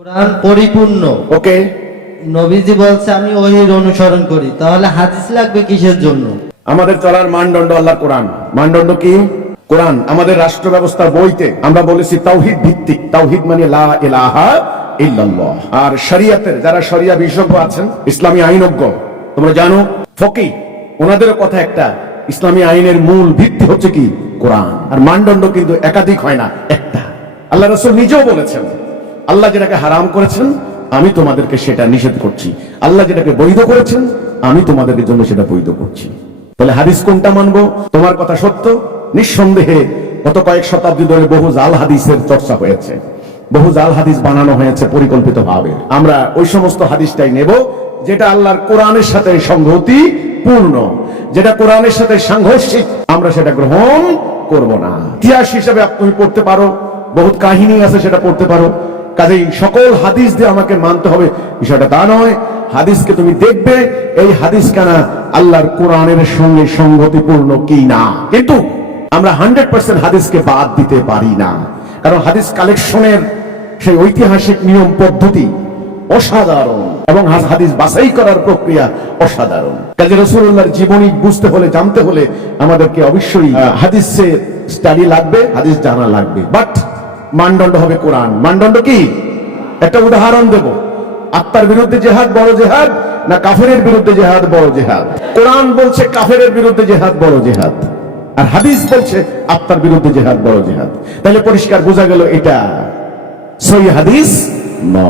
কোরআন পরিপূর্ণ। ওকে নবীজি বলছে আমি ওহির অনুসরণ করি। তাহলে হাদিস লাগবে কিসের জন্য? আমাদের চলার মানদণ্ড আল্লাহ কোরআন। মানদণ্ড কি? কোরআন আমাদের রাষ্ট্র ব্যবস্থার বইতে আমরা বলেছি তাওহিদ ভিত্তিক। তাওহিদ মানে লা ইলাহা ইল্লাল্লাহ। আর শরিয়াতের যারা শরিয়া বিশেষজ্ঞ আছেন ইসলামী আইনজ্ঞ তোমরা জানো ফকি ওনাদেরও কথা একটা ইসলামী আইনের মূল ভিত্তি হচ্ছে কি? কোরআন। আর মানদণ্ড কিন্তু একাধিক হয় না একটা। আল্লাহ রসুল নিজেও বলেছেন আল্লাহ যেটাকে হারাম করেছেন, আমি তোমাদেরকে সেটা নিষেধ করছি। আল্লাহ যেটাকে বৈধ করেছেন, আমি তোমাদের জন্য সেটা বৈধ করছি। তাহলে হাদিস কোনটা মানবো? তোমার কথা সত্য? নিঃসন্দেহে গত কয়েক শতাব্দী ধরে বহু জাল হাদিসের চর্চা হয়েছে। বহু জাল হাদিস বানানো হয়েছে পরিকল্পিত ভাবে আমরা ওই সমস্ত হাদিসটাই নেব, যেটা আল্লাহর কোরআনের সাথে সংহতি পূর্ণ যেটা কোরআনের সাথে সাংঘর্ষিক, আমরা সেটা গ্রহণ করব না। ইতিহাস হিসেবে তুমি পড়তে পারো, বহুত কাহিনী আছে সেটা পড়তে পারো। কাজেই সকল হাদিস দিয়ে আমাকে মানতে হবে। বিষয়টা তা নয়, হাদিসকে তুমি দেখবে, এই হাদিস কানা আল্লাহর কোরআনের সঙ্গে সংগতিপূর্ণ কি না? কিন্তু আমরা হান্ড্রেড পার্সেন্ট হাদিসকে বাদ দিতে পারি না। কারণ হাদিস কালেকশনের সেই ঐতিহাসিক নিয়ম পদ্ধতি অসাধারণ এবং হাদিস বাছাই করার প্রক্রিয়া অসাধারণ। কাজে রসুল্লাহর জীবনী বুঝতে হলে, জানতে হলে আমাদেরকে অবশ্যই হাদিসে স্টাডি লাগবে, হাদিস জানা লাগবে। বাট মানদণ্ড হবে কোরআন। মানদণ্ড কি? একটা উদাহরণ দেব। আত্মার বিরুদ্ধে জেহাদ বড় জেহাদ না কাফেরের বিরুদ্ধে জেহাদ বড় জেহাদ? কোরআন বলছে কাফেরের বিরুদ্ধে জেহাদ বড় জেহাদ। আর হাদিস বলছে আত্মার বিরুদ্ধে জেহাদ বড় জেহাদ। তাহলে পরিষ্কার বোঝা গেল এটা। সই হাদিস